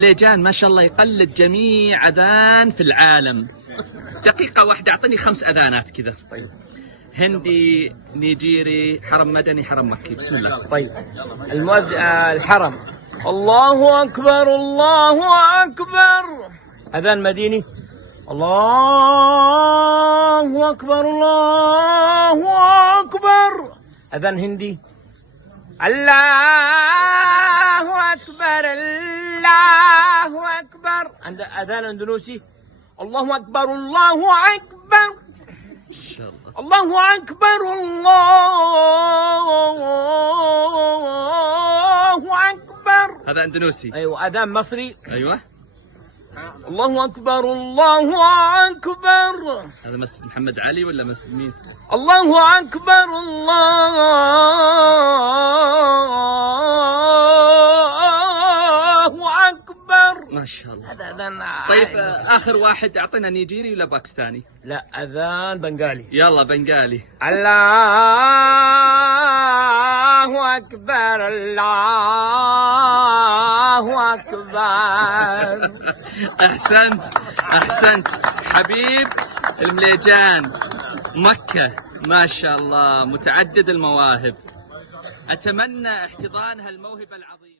ليجان ما شاء الله يقلد جميع أذان في العالم. دقيقة واحدة أعطني 5 أذانات كذا. طيب. هندي، نيجيري، حرم مدني، حرم مكي. بسم الله. طيب. الحرم. الله أكبر الله أكبر. أذان مديني. الله أكبر الله أكبر. أذان هندي. الله أكبر الله أكبر. عند أذان أندونيسي. الله أكبر الله أكبر. إن شاء الله. الله أكبر الله أكبر. هذا أندونيسي. أيوة. أذان مصري. أيوة. الله أكبر الله أكبر. هذا مسجد محمد علي ولا مسجد مين؟ الله أكبر الله أكبر. ما شاء الله. هذا أذان. طيب آخر واحد أعطينا نيجيري ولا باكستاني؟ لا، أذان بنغالي. يلا بنغالي. الله أكبر الله أكبر. أحسنت أحسنت حبيب المليجان. مكة ما شاء الله متعدد المواهب. أتمنى احتضان هالموهبة العظيمة.